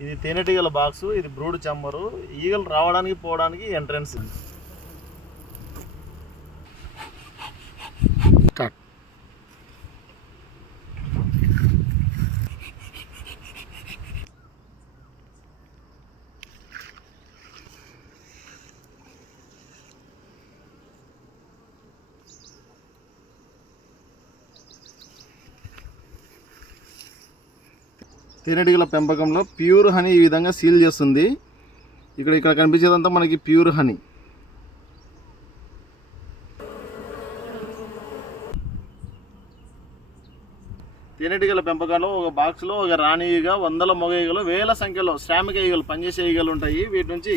ఇది తేనెటీగల బాక్సు, ఇది బ్రూడ్ ఛాంబరు. ఈగలు రావడానికి పోవడానికి ఎంట్రన్స్. తేనెటీగల పెంపకంలో ప్యూర్ హనీ ఈ విధంగా సీల్ చేస్తుంది. ఇక్కడ కనిపించేదంతా మనకి ప్యూర్ హనీ. తేనెటీగల పెంపకంలో ఒక బాక్స్లో ఒక రాణి ఈగ, వందల మగ ఈగలు, వేల సంఖ్యలో శ్రామిక ఈగలు, పనిచేసే ఈగలు ఉంటాయి. వీటి నుంచి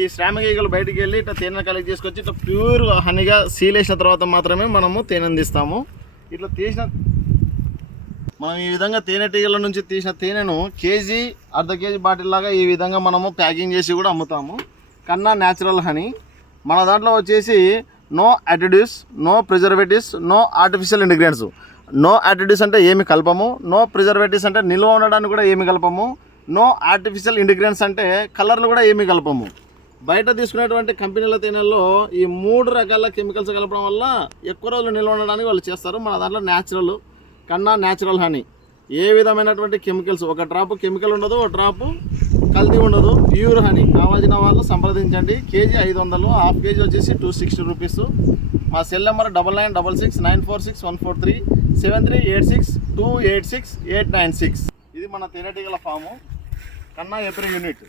ఈ శ్రామిక ఈగలు బయటికి వెళ్ళి ఇట్లా తేనె కలెక్ట్ చేసుకొచ్చి ఇట్లా ప్యూర్ హనీగా సీల్ వేసిన తర్వాత మాత్రమే మనము తేనెను తీస్తాము. ఇట్లా తీసిన మనం ఈ విధంగా తేనెటీగల నుంచి తీసిన తేనెను కేజీ, అర్ధ కేజీ బాటిల్ లాగా ఈ విధంగా మనము ప్యాకింగ్ చేసి కూడా అమ్ముతాము. కన్నా న్యాచురల్ హనీ. మన దాంట్లో వచ్చేసి no additives, no preservatives, no artificial ingredients. No additives అంటే ఏమి కలపము, నో ప్రిజర్వేటివ్స్ అంటే నిల్వ ఉండడానికి కూడా ఏమి కలపము, నో ఆర్టిఫిషియల్ ఇంగ్రీడియంట్స్ అంటే కలర్లు కూడా ఏమి కలపము. బయట తీసుకునేటువంటి కంపెనీల తేనెల్లో ఈ 3 రకాల కెమికల్స్ కలపడం వల్ల ఎక్కువ రోజులు నిల్వ ఉండడానికి వాళ్ళు చేస్తారు. మన దాంట్లో న్యాచురల్, కన్నా న్యాచురల్ హనీ. ఏ విధమైనటువంటి కెమికల్స్, ఒక డ్రాప్ కెమికల్ ఉండదు, ఒక డ్రాప్ కల్తీ ఉండదు. Pure honey. కావాల్సిన వాళ్ళు సంప్రదించండి. కేజీ 500, హాఫ్ కేజీ వచ్చేసి 260 రూపీస్. మా సెల్ నెంబర్ 9966946143 7386286896. ఇది మన తేనెటీగల ఫాము, కన్నా ఏప్రిల్ యూనిట్.